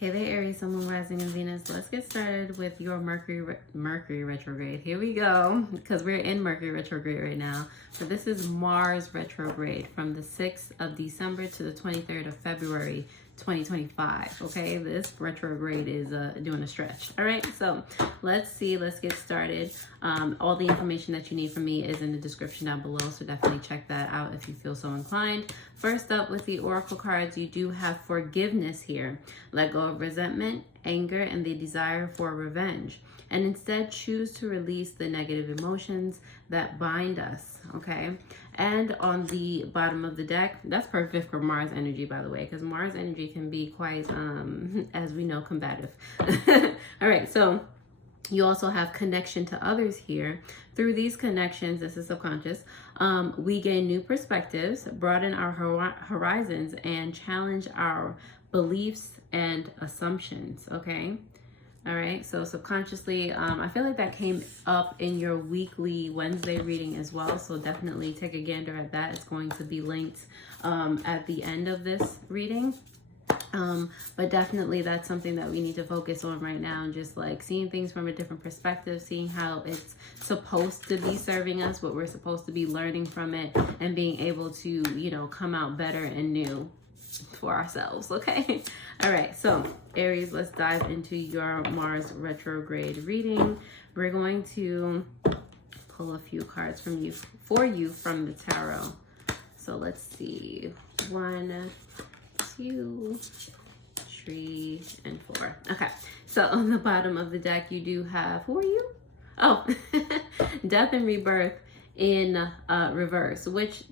Hey there, Aries, Sun, Moon, Rising, and Venus. Let's get started with your Mercury retrograde. Here we go, because we're in Mercury retrograde right now. So this is Mars retrograde from the 6th of December to the 23rd of February, 2025. Okay, this retrograde is doing a stretch. All right, so let's get started. All the information that you need from me is in the description down below, so definitely check that out if you feel so inclined. First up, with the oracle cards, you do have forgiveness here. Let go of resentment, anger, and the desire for revenge, and instead choose to release the negative emotions that bind us. Okay, and on the bottom of the deck, that's perfect for Mars energy, by the way, because Mars energy can be quite as we know, combative. All right, so you also have connection to others here. Through these connections, this is subconscious, we gain new perspectives, broaden our horizons, and challenge our beliefs and assumptions. Okay, all right, so subconsciously, I feel like that came up in your weekly Wednesday reading as well, so definitely take a gander at that. It's going to be linked at the end of this reading. But definitely that's something that we need to focus on right now, and just like seeing things from a different perspective, seeing how it's supposed to be serving us, what we're supposed to be learning from it, and being able to, you know, come out better and new for ourselves. Okay. All right, so Aries, let's dive into your Mars retrograde reading. We're going to pull a few cards for you from the tarot. So let's see, 1, 2, 3, and 4. Okay, so on the bottom of the deck, you do have, who are you? Oh, death and rebirth in reverse, which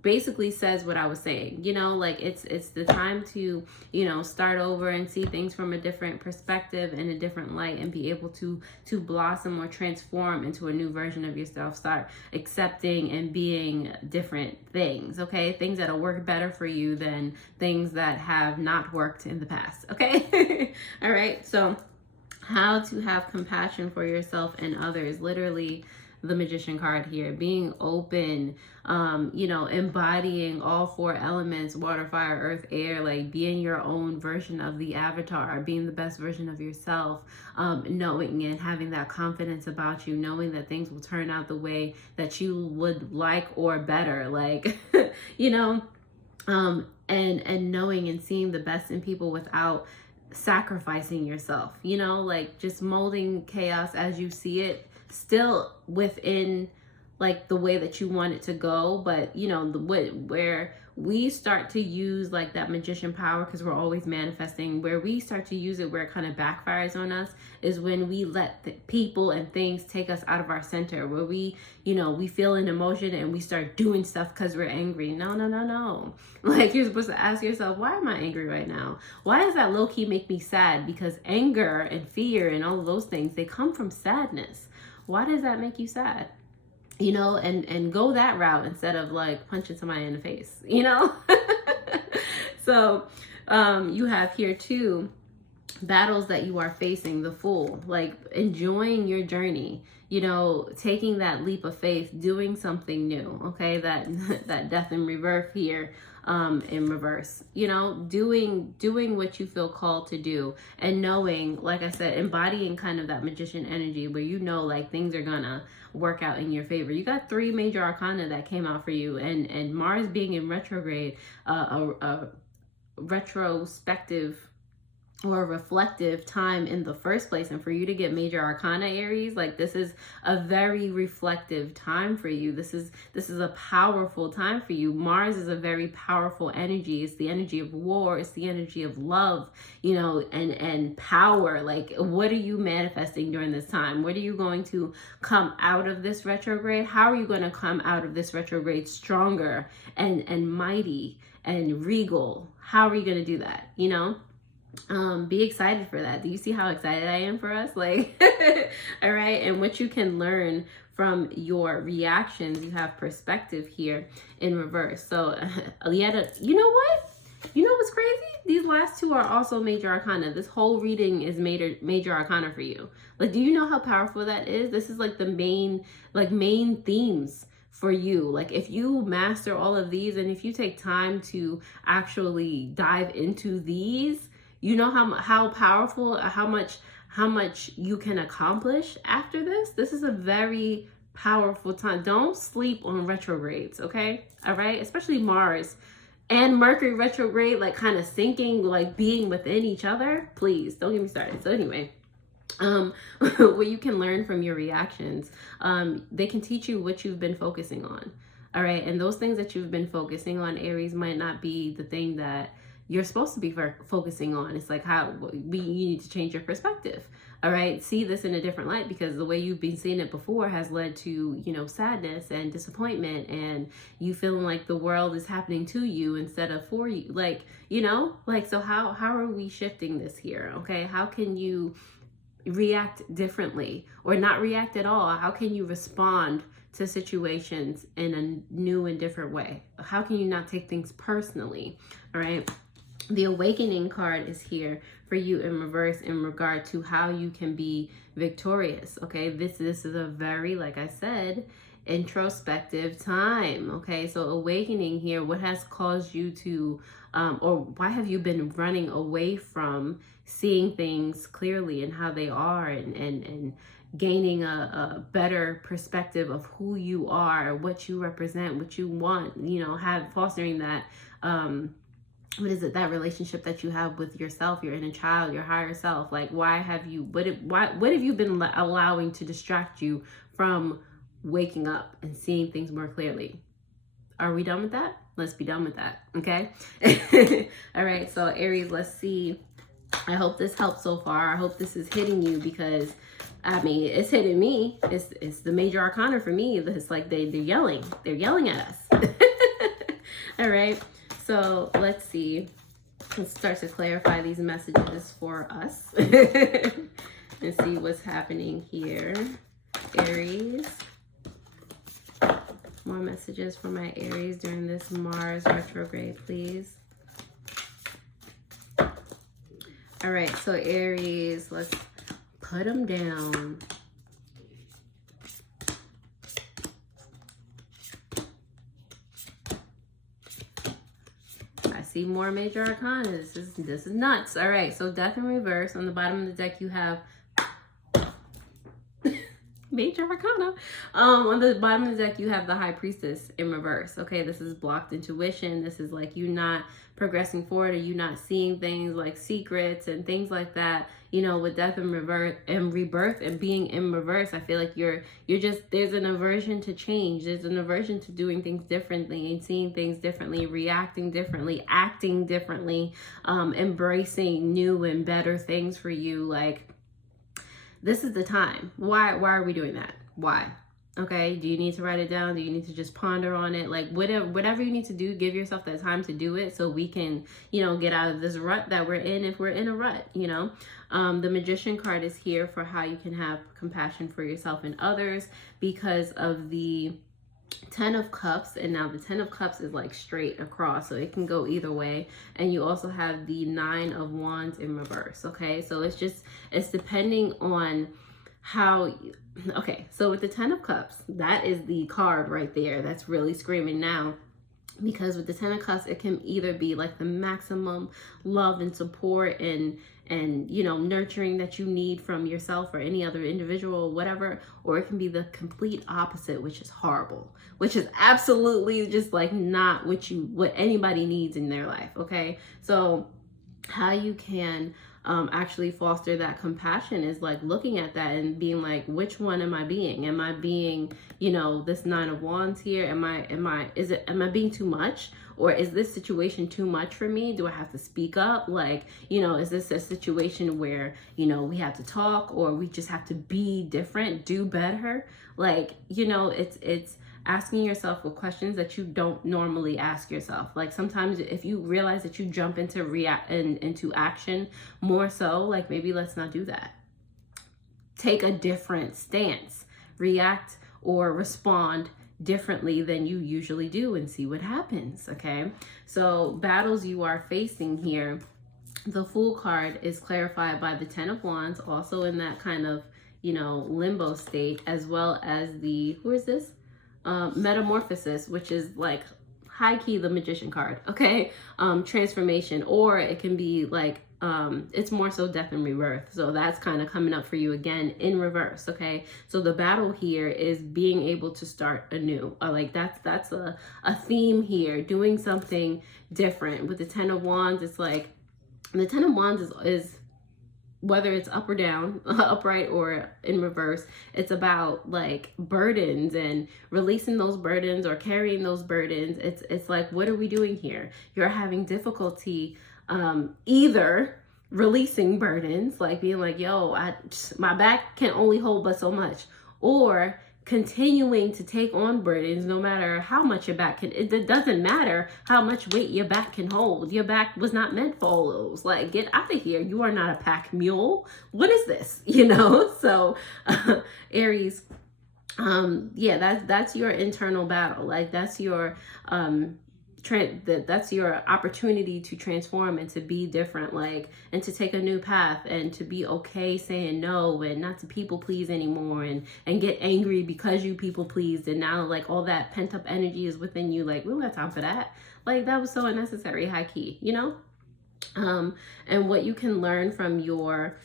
basically says what I was saying. You know, like it's the time to, you know, start over and see things from a different perspective and a different light, and be able to blossom or transform into a new version of yourself. Start accepting and being different things. Okay, things that'll work better for you than things that have not worked in the past. Okay. All right, so how to have compassion for yourself and others. Literally the Magician card here, being open, you know, embodying all 4 elements, water, fire, earth, air, like being your own version of the avatar, being the best version of yourself, knowing and having that confidence about you, knowing that things will turn out the way that you would like or better, like, you know, and knowing and seeing the best in people without sacrificing yourself, you know, like just molding chaos as you see it, still within like the way that you want it to go. But you know, where we start to use like that magician power, because we're always manifesting, where we start to use it where it kind of backfires on us is when we let the people and things take us out of our center, where we, you know, we feel an emotion and we start doing stuff because we're angry. No. Like, you're supposed to ask yourself, why am I angry right now? Why does that low-key make me sad? Because anger and fear and all of those things, they come from sadness. Why does that make you sad? You know, and go that route instead of like punching somebody in the face, you know? So you have here too, battles that you are facing, the Fool, like enjoying your journey, you know, taking that leap of faith, doing something new. Okay, that death and rebirth here in reverse, you know, doing what you feel called to do, and knowing, like I said, embodying kind of that magician energy where, you know, like things are gonna work out in your favor. You got 3 major arcana that came out for you, and Mars being in retrograde, a retrospective or a reflective time in the first place, and for you to get major arcana, Aries, like this is a very reflective time for you. This is a powerful time for you. Mars is a very powerful energy. It's the energy of war, it's the energy of love, you know, and power. Like, what are you manifesting during this time? What are you going to come out of this retrograde? How are you going to come out of this retrograde stronger and mighty and regal? How are you going to do that, you know? Be excited for that. Do you see how excited I am for us? Like, all right. And what you can learn from your reactions, you have perspective here in reverse. So you know what? You know what's crazy? These last 2 are also major arcana. This whole reading is major arcana for you. Like, do you know how powerful that is? This is like the main themes for you. Like, if you master all of these, and if you take time to actually dive into these, You know how powerful, how much you can accomplish after this. This is a very powerful time. Don't sleep on retrogrades, okay? All right, especially Mars and Mercury retrograde, like kind of syncing, like being within each other. Please don't get me started. So anyway, what you can learn from your reactions, they can teach you what you've been focusing on. All right, and those things that you've been focusing on, Aries, might not be the thing that you're supposed to be focusing on. It's like you need to change your perspective. All right, see this in a different light, because the way you've been seeing it before has led to, sadness and disappointment, and you feeling like the world is happening to you instead of for you. So how are we shifting this here? Okay, how can you react differently or not react at all? How can you respond to situations in a new and different way? How can you not take things personally? All right. The awakening card is here for you in reverse in regard to how you can be victorious. Okay. This is a very, like I said, introspective time. Okay. So awakening here, what has caused you to, or why have you been running away from seeing things clearly and how they are, and gaining a better perspective of who you are, what you represent, what you want, fostering that, that relationship that you have with yourself, your inner child, your higher self. Like, what have you been allowing to distract you from waking up and seeing things more clearly? Are we done with that? Let's be done with that. Okay. All right. So Aries, let's see. I hope this helps so far. I hope this is hitting you, because it's hitting me. It's the major arcana for me. It's like they're yelling at us. All right. So let's see. Let's start to clarify these messages for us and see what's happening here. Aries. More messages for my Aries during this Mars retrograde, please. All right, so Aries, let's put them down. I see more major arcana. This is nuts. All right, so Death in reverse. On the bottom of the deck, you have major arcana. On the bottom of the deck, you have the High Priestess in reverse. Okay, this is blocked intuition. This is like you not progressing forward, or you not seeing things like secrets and things like that. With death and rebirth and being in reverse, I feel like you're just, there's an aversion to change. There's an aversion to doing things differently and seeing things differently, reacting differently, acting differently, embracing new and better things for you. Like, this is the time. Why are we doing that? Why? Okay, do you need to write it down? Do you need to just ponder on it? Like, whatever you need to do, give yourself that time to do it, so we can, get out of this rut that we're in, if we're in a rut. The Magician card is here for how you can have compassion for yourself and others, because of the Ten of Cups. And now the Ten of Cups is like straight across, so it can go either way. And you also have the Nine of Wands in reverse. Okay, so it's depending on how. Okay, so with the Ten of Cups, that is the card right there that's really screaming now. Because with the Ten of Cups, it can either be like the maximum love and support and nurturing that you need from yourself or any other individual, whatever, or it can be the complete opposite, which is horrible, which is absolutely just like not what anybody needs in their life. Okay, so how you can actually foster that compassion is like looking at that and being like, which one am I being? Am I being, this Nine of Wands here? Am I being too much? Or is this situation too much for me? Do I have to speak up? Like, is this a situation where, we have to talk, or we just have to be different, do better? Like, it's asking yourself questions that you don't normally ask yourself. Like, sometimes if you realize that you jump into action more so, like, maybe let's not do that. Take a different stance, react or respond differently than you usually do, and see what happens. Okay, so battles you are facing here. The Fool card is clarified by the Ten of Wands, also in that kind of limbo state, as well as the, who is this? Metamorphosis, which is like high key the Magician card. Okay, transformation, or it can be like it's more so death and rebirth. So that's kind of coming up for you again in reverse. Okay, so the battle here is being able to start anew. Like that's a theme here, doing something different. With the Ten of Wands, it's like the Ten of Wands is whether it's up or down, upright or in reverse, it's about like burdens and releasing those burdens or carrying those burdens. It's like, what are we doing here? You're having difficulty either releasing burdens, like being like, yo, my back can only hold but so much, or continuing to take on burdens no matter how much your back can. It doesn't matter how much weight your back can hold. Your back was not meant for all those. Like, get out of here. You are not a pack mule. What is this? You know? So Aries, yeah, that's your internal battle. Like, that's your that's your opportunity to transform and to be different, like, and to take a new path and to be okay saying no and not to people please anymore and get angry because you people pleased, and now like all that pent up energy is within you. Like, we don't have time for that. Like, that was so unnecessary, high key, you know? And what you can learn from your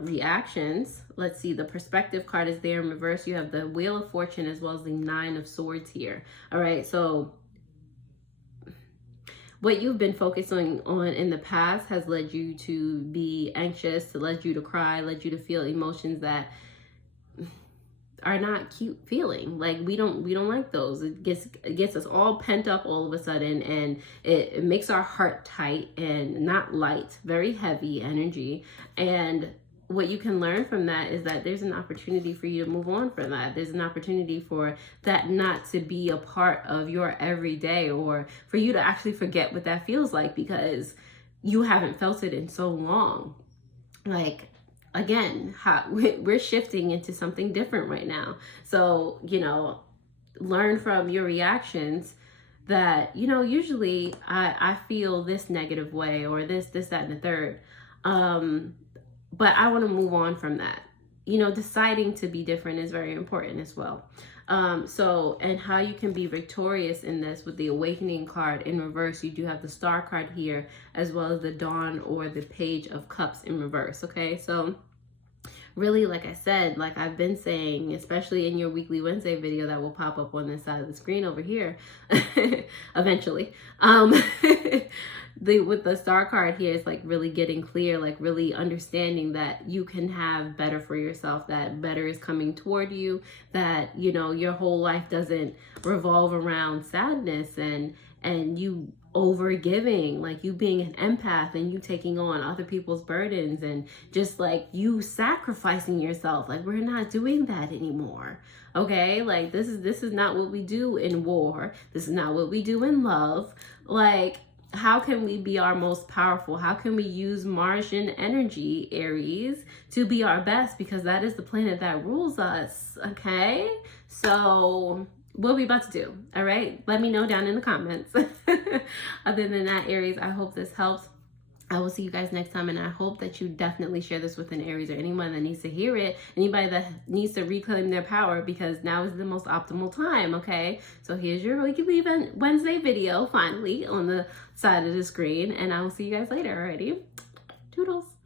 reactions. Let's see, the perspective card is there in reverse. You have the Wheel of Fortune as well as the Nine of Swords here. All right, so what you've been focusing on in the past has led you to be anxious, led you to cry, led you to feel emotions that are not cute feeling. Like, we don't like those. It gets us all pent up all of a sudden, and it makes our heart tight and not light, very heavy energy. And what you can learn from that is that there's an opportunity for you to move on from that. There's an opportunity for that not to be a part of your everyday, or for you to actually forget what that feels like because you haven't felt it in so long. Like, again, we're shifting into something different right now. So, you know, learn from your reactions that, you know, usually I feel this negative way or this, that, and the third. But I want to move on from that. You know, deciding to be different is very important as well. And how you can be victorious in this with the Awakening card in reverse. You do have the Star card here, as well as the Dawn or the Page of Cups in reverse. Okay, so really, like I said, like I've been saying, especially in your weekly Wednesday video that will pop up on this side of the screen over here eventually. With the Star card here, it's like really getting clear, like really understanding that you can have better for yourself, that better is coming toward you, that, you know, your whole life doesn't revolve around sadness and you over giving, like you being an empath and you taking on other people's burdens and just like you sacrificing yourself. Like, we're not doing that anymore. Okay, like this is not what we do in war. This is not what we do in love. Like, how can we be our most powerful? How can we use Martian energy, Aries, to be our best? Because that is the planet that rules us, okay? So what are we about to do? All right, let me know down in the comments. Other than that, Aries, I hope this helps. I will see you guys next time, and I hope that you definitely share this with an Aries or anyone that needs to hear it, anybody that needs to reclaim their power, because now is the most optimal time, okay? So here's your weekly Wednesday video, finally, on the side of the screen, and I will see you guys later, alrighty? Toodles.